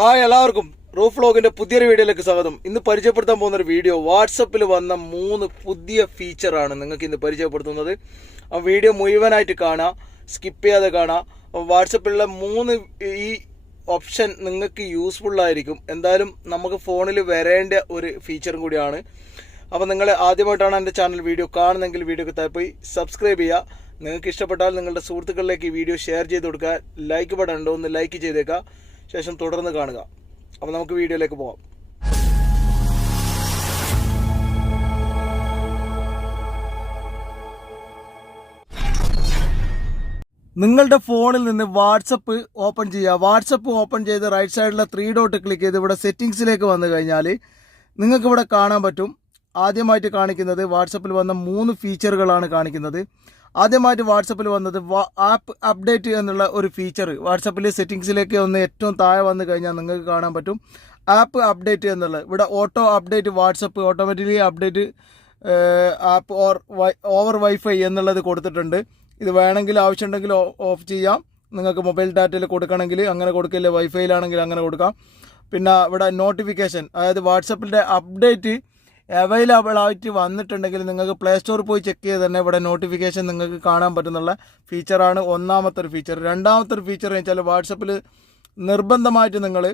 Hi എല്ലാവർക്കും. Roof വ്ളോഗിന്റെ പുതിയൊരു വീഡിയോയിലേക്ക് സ്വാഗതം. ഇന്ന് പരിചയപ്പെടുത്താൻ പോകുന്ന ഒരു വീഡിയോ വാട്സപ്പിൽ വന്ന മൂന്ന് പുതിയ ഫീച്ചറാണ് നിങ്ങൾക്ക് ഇന്ന് പരിചയപ്പെടുത്തുന്നത്. ആ വീഡിയോ മുഴുവനായിട്ട് കാണാം സ്കിപ്പ് ചെയ്യാതെ കാണാം. വാട്സപ്പിലുള്ള മൂന്ന് ഈ ഓപ്ഷൻ നിങ്ങൾക്ക് യൂസ്ഫുൾ ആയിരിക്കും. എന്തായാലും നമുക്ക് ഫോണിൽ വരേണ്ട ഒരു ഫീച്ചറും കൂടിയാണ്. അപ്പോൾ നിങ്ങൾ ആദ്യമായിട്ടാണ് എന്റെ ചാനൽ വീഡിയോ കാണുന്നെങ്കിൽ വീഡിയോ താഴെ പോയി സബ്സ്ക്രൈബ് ചെയ്യുക. നിങ്ങൾക്ക് ഇഷ്ടപ്പെട്ടാൽ നിങ്ങളുടെ സുഹൃത്തുക്കളിലേക്ക് ഈ വീഡിയോ ഷെയർ ചെയ്ത് കൊടുക്കുക. ലൈക്ക് ബട്ടൺ ഉണ്ടോ ഒന്ന് ലൈക്ക് ചെയ്തേക്കുക. ശേഷം തുടർന്ന് കാണുക. അപ്പോൾ നമുക്ക് വീഡിയോയിലേക്ക് പോകാം നിങ്ങളുടെ ഫോണിൽ നിന്ന് വാട്സപ്പ് ഓപ്പൺ ചെയ്യുക. വാട്സപ്പ് ഓപ്പൺ ചെയ്ത് റൈറ്റ് സൈഡിലെ ത്രീ ഡോട്ട് ക്ലിക്ക് ചെയ്ത് ഇവിടെ സെറ്റിങ്സിലേക്ക് വന്നു കഴിഞ്ഞാൽ നിങ്ങൾക്ക് ഇവിടെ കാണാൻ പറ്റും. ആദ്യമായിട്ട് കാണിക്കുന്നത് വാട്സപ്പിൽ വന്ന മൂന്ന് ഫീച്ചറുകളാണ് കാണിക്കുന്നത്. ആദ്യമായിട്ട് വാട്സപ്പിൽ വന്നത് ആപ്പ് അപ്ഡേറ്റ് എന്നുള്ള ഒരു ഫീച്ചർ വാട്സപ്പിൽ സെറ്റിങ്സിലേക്ക് ഒന്ന് ഏറ്റവും താഴെ വന്നു കഴിഞ്ഞാൽ നിങ്ങൾക്ക് കാണാൻ പറ്റും. ആപ്പ് അപ്ഡേറ്റ് എന്നുള്ളത്. ഇവിടെ auto update WhatsApp automatically update app or over WiFi എന്നുള്ളത് കൊടുത്തിട്ടുണ്ട്. ഇത് വേണമെങ്കിൽ ആവശ്യമുണ്ടെങ്കിൽ ഓഫ് ചെയ്യാം. നിങ്ങൾക്ക് മൊബൈൽ ഡാറ്റയിൽ കൊടുക്കണമെങ്കിൽ അങ്ങനെ കൊടുക്കില്ല. വൈഫൈയിലാണെങ്കിൽ അങ്ങനെ കൊടുക്കാം. പിന്നെ ഇവിടെ നോട്ടിഫിക്കേഷൻ അതായത് വാട്സപ്പിന്റെ അപ്ഡേറ്റ് അവൈലബിൾ ആയിട്ട് വന്നിട്ടുണ്ടെങ്കിൽ നിങ്ങൾക്ക് പ്ലേ സ്റ്റോറിൽ പോയി ചെക്ക് ചെയ്ത് തന്നെ ഇവിടെ നോട്ടിഫിക്കേഷൻ നിങ്ങൾക്ക് കാണാൻ പറ്റുന്നുള്ള ഫീച്ചറാണ് ഒന്നാമത്തെ ഒരു ഫീച്ചർ രണ്ടാമത്തെ ഒരു ഫീച്ചർ എന്ന് വെച്ചാൽ വാട്സപ്പിൽ നിർബന്ധമായിട്ട് നിങ്ങൾ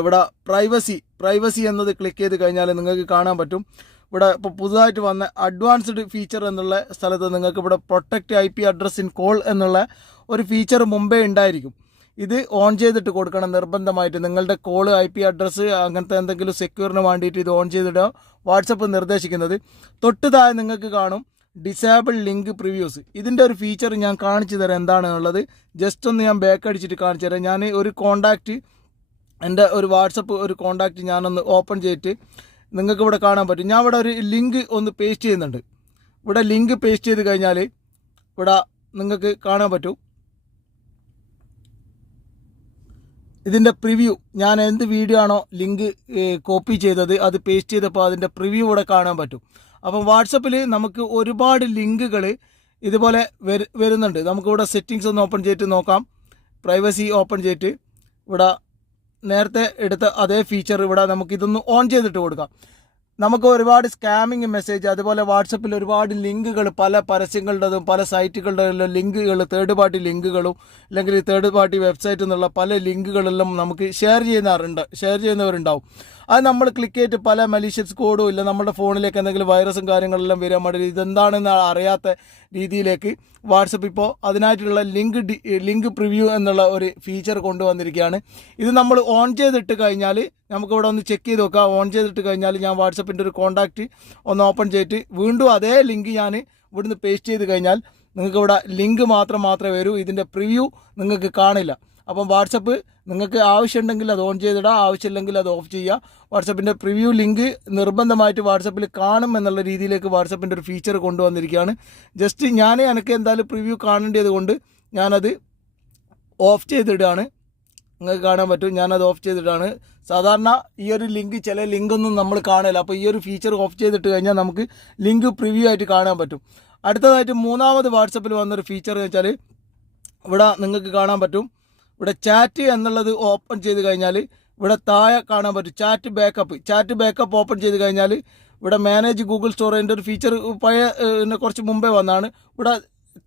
ഇവിടെ പ്രൈവസി പ്രൈവസി എന്നത് ക്ലിക്ക് ചെയ്ത് കഴിഞ്ഞാൽ നിങ്ങൾക്ക് കാണാൻ പറ്റും. ഇവിടെ ഇപ്പോൾ പുതുതായിട്ട് വന്ന അഡ്വാൻസ്ഡ് ഫീച്ചർ എന്നുള്ള സ്ഥലത്ത് നിങ്ങൾക്ക് ഇവിടെ protect I P address in call എന്നുള്ള ഒരു ഫീച്ചർ മുമ്പേ ഉണ്ടായിരിക്കും. ഇത് ഓൺ ചെയ്തിട്ട് കൊടുക്കണം നിർബന്ധമായിട്ട്. നിങ്ങളുടെ കോൾ ഐ പി അഡ്രസ്സ് അങ്ങനത്തെ എന്തെങ്കിലും സെക്യൂറിന് വേണ്ടിയിട്ട് ഇത് ഓൺ ചെയ്തിടുക. വാട്സപ്പ് നിർദ്ദേശിക്കുന്നത്. തൊട്ട് താഴെ നിങ്ങൾക്ക് കാണും ഡിസേബിൾ ലിങ്ക് പ്രിവ്യൂസ് ഇതിന്റെ ഒരു ഫീച്ചർ ഞാൻ കാണിച്ചു തരാം എന്താണെന്നുള്ളത്. ജസ്റ്റ് ഒന്ന് ഞാൻ ബാക്ക് അടിച്ചിട്ട് കാണിച്ചു തരാം. ഞാൻ ഒരു കോണ്ടാക്റ്റ് എന്റെ ഒരു വാട്സപ്പ് ഒരു കോണ്ടാക്റ്റ് ഞാനൊന്ന് ഓപ്പൺ ചെയ്തിട്ട് നിങ്ങൾക്ക് ഇവിടെ കാണാൻ പറ്റും. ഞാൻ ഇവിടെ ഒരു ലിങ്ക് ഒന്ന് പേസ്റ്റ് ചെയ്യുന്നുണ്ട്. ഇവിടെ ലിങ്ക് പേസ്റ്റ് ചെയ്ത് കഴിഞ്ഞാൽ ഇവിടെ നിങ്ങൾക്ക് കാണാൻ പറ്റും. ഇതിന്റെ പ്രിവ്യൂ ഞാൻ എന്ത് വീഡിയോ ആണോ ലിങ്ക് കോപ്പി ചെയ്തത് അത് പേസ്റ്റ് ചെയ്തപ്പോൾ അതിന്റെ പ്രിവ്യൂ ഇവിടെ കാണാൻ പറ്റും. അപ്പം വാട്സപ്പിൽ നമുക്ക് ഒരുപാട് ലിങ്കുകൾ ഇതുപോലെ വരുന്നുണ്ട്. നമുക്കിവിടെ സെറ്റിങ്സ് ഒന്ന് ഓപ്പൺ ചെയ്തിട്ട് നോക്കാം. പ്രൈവസി ഓപ്പൺ ചെയ്തിട്ട് ഇവിടെ നേരത്തെ എടുത്ത അതേ ഫീച്ചർ ഇവിടെ നമുക്കിതൊന്ന് ഓൺ ചെയ്തിട്ട് കൊടുക്കാം. നമുക്ക് ഒരുപാട് സ്കാമിങ് മെസ്സേജ് അതുപോലെ വാട്സപ്പിൽ ഒരുപാട് ലിങ്കുകൾ പല പരസ്യങ്ങളുടേതും പല സൈറ്റുകളുടെ ലിങ്കുകൾ തേർഡ് പാർട്ടി ലിങ്കുകളും അല്ലെങ്കിൽ തേർഡ് പാർട്ടി വെബ്സൈറ്റിൽ നിന്നുള്ള പല ലിങ്കുകളെല്ലാം നമുക്ക് ഷെയർ ചെയ്യുന്നവരുണ്ട് ഷെയർ ചെയ്യുന്നവരുണ്ടാവും. അത് നമ്മൾ ക്ലിക്ക് ചെയ്തിട്ട് പല മലീഷ്യസ് കോഡും ഇല്ല നമ്മുടെ ഫോണിലേക്ക് എന്തെങ്കിലും വൈറസും കാര്യങ്ങളെല്ലാം വരാൻ പാടില്ല. ഇതെന്താണെന്ന് അറിയാത്ത രീതിയിലേക്ക് വാട്സപ്പ് ഇപ്പോൾ അതിനായിട്ടുള്ള ലിങ്ക് ലിങ്ക് പ്രിവ്യൂ എന്നുള്ള ഒരു ഫീച്ചർ കൊണ്ടുവന്നിരിക്കുകയാണ്. ഇത് നമ്മൾ ഓൺ ചെയ്തിട്ട് കഴിഞ്ഞാൽ നമുക്കിവിടെ ഒന്ന് ചെക്ക് ചെയ്ത് നോക്കാം. ഓൺ ചെയ്തിട്ട് കഴിഞ്ഞാൽ ഞാൻ വാട്സപ്പിന്റെ ഒരു കോൺടാക്റ്റ് ഒന്ന് ഓപ്പൺ ചെയ്തിട്ട് വീണ്ടും അതേ ലിങ്ക് ഞാൻ ഇവിടുന്ന് പേസ്റ്റ് ചെയ്ത് കഴിഞ്ഞാൽ നിങ്ങൾക്ക് ഇവിടെ ലിങ്ക് മാത്രം മാത്രമേ വരൂ. ഇതിന്റെ പ്രിവ്യൂ നിങ്ങൾക്ക് കാണില്ല. അപ്പം വാട്സപ്പ് നിങ്ങൾക്ക് ആവശ്യമുണ്ടെങ്കിൽ അത് ഓൺ ചെയ്തിടാം ആവശ്യമില്ലെങ്കിൽ അത് ഓഫ് ചെയ്യുക വാട്സപ്പിന്റെ പ്രിവ്യൂ ലിങ്ക് നിർബന്ധമായിട്ട് വാട്സപ്പിൽ കാണും എന്നുള്ള രീതിയിലേക്ക് വാട്സപ്പിന്റെ ഒരു ഫീച്ചർ കൊണ്ടുവന്നിരിക്കുകയാണ്. ജസ്റ്റ് ഞാൻ എനിക്ക് എന്തായാലും പ്രിവ്യൂ കാണേണ്ടത് കൊണ്ട് ഞാനത് ഓഫ് ചെയ്തിടുകയാണ് നിങ്ങൾക്ക് കാണാൻ പറ്റും ഞാനത് ഓഫ് ചെയ്തിട്ടാണ് സാധാരണ ഈ ഒരു ലിങ്ക് ചില ലിങ്കൊന്നും നമ്മൾ കാണില്ല അപ്പോൾ ഈ ഒരു ഫീച്ചർ ഓഫ് ചെയ്തിട്ട് കഴിഞ്ഞാൽ നമുക്ക് ലിങ്ക് പ്രിവ്യൂ ആയിട്ട് കാണാൻ പറ്റും. അടുത്തതായിട്ട് മൂന്നാമത് വാട്സപ്പിൽ വന്നൊരു ഫീച്ചർ എന്ന് വെച്ചാൽ ഇവിടെ നിങ്ങൾക്ക് കാണാൻ പറ്റും. ഇവിടെ ചാറ്റ് എന്നുള്ളത് ഓപ്പൺ ചെയ്ത് കഴിഞ്ഞാൽ ഇവിടെ താഴെ കാണാൻ പറ്റും. Chat backup chat backup open ചെയ്ത് കഴിഞ്ഞാൽ ഇവിടെ മാനേജ് ഗൂഗിൾ സ്റ്റോറേജിന്റെ ഒരു ഫീച്ചർ പഴയ കുറച്ച് മുമ്പേ വന്നാണ്. ഇവിടെ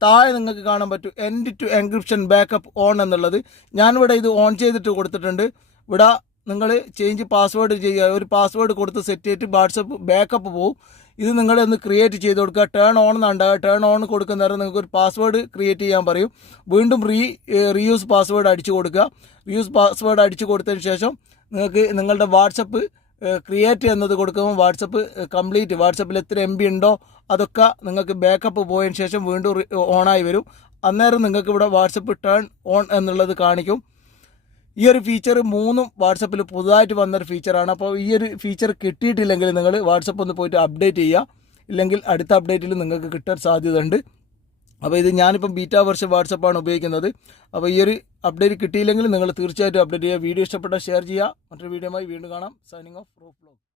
താഴെ നിങ്ങൾക്ക് കാണാൻ പറ്റും. End to encryption backup on എന്നുള്ളത്. ഞാനിവിടെ ഇത് ഓൺ ചെയ്തിട്ട് കൊടുത്തിട്ടുണ്ട്. ഇവിടെ നിങ്ങൾ ചേഞ്ച് പാസ്വേഡ് ചെയ്യുക ഒരു പാസ്വേഡ് കൊടുത്ത് സെറ്റ് ചെയ്തിട്ട് വാട്സപ്പ് ബാക്കപ്പ് പോകും ഇത് നിങ്ങൾ ഒന്ന് ക്രിയേറ്റ് ചെയ്ത് കൊടുക്കുക. ടേൺ ഓൺ എന്നുണ്ടാകുക ടേൺ ഓൺ കൊടുക്കുന്ന നേരം നിങ്ങൾക്ക് ഒരു പാസ്വേഡ് ക്രിയേറ്റ് ചെയ്യാൻ പറയും. വീണ്ടും റീ റീയൂസ് പാസ്വേഡ് അടിച്ചു കൊടുക്കുക. റീയൂസ് പാസ്വേഡ് അടിച്ചു കൊടുത്തതിന് ശേഷം നിങ്ങൾക്ക് നിങ്ങളുടെ വാട്സപ്പ് ക്രിയേറ്റ് എന്നത് കൊടുക്കുമ്പോൾ വാട്സപ്പ് കംപ്ലീറ്റ് വാട്സപ്പിൽ എത്ര എം ബി ഉണ്ടോ അതൊക്കെ നിങ്ങൾക്ക് ബാക്കപ്പ് പോയതിന് ശേഷം വീണ്ടും ഓണായി വരും. അന്നേരം നിങ്ങൾക്ക് ഇവിടെ വാട്സപ്പ് ടേൺ ഓൺ എന്നുള്ളത് കാണിക്കും. ഈ ഒരു ഫീച്ചർ മൂന്നും വാട്സപ്പിൽ പുതുതായിട്ട് വന്നൊരു ഫീച്ചറാണ് അപ്പോൾ ഈ ഒരു ഫീച്ചർ കിട്ടിയിട്ടില്ലെങ്കിൽ നിങ്ങൾ വാട്സപ്പ് ഒന്ന് പോയിട്ട് അപ്ഡേറ്റ് ചെയ്യുക ഇല്ലെങ്കിൽ അടുത്ത അപ്ഡേറ്റിൽ നിങ്ങൾക്ക് കിട്ടാൻ സാധ്യതയുണ്ട്. അപ്പോൾ ഇത് ഞാനിപ്പം ബീറ്റ വെർഷൻ വാട്സപ്പാണ് ഉപയോഗിക്കുന്നത്. അപ്പോൾ ഈ ഒരു അപ്ഡേറ്റ് കിട്ടിയില്ലെങ്കിൽ നിങ്ങൾ തീർച്ചയായിട്ടും അപ്ഡേറ്റ് ചെയ്യുക വീഡിയോ ഇഷ്ടപ്പെട്ടാൽ ഷെയർ ചെയ്യുക മറ്റൊരു വീഡിയോയുമായി വീണ്ടും കാണാം. Signing off rough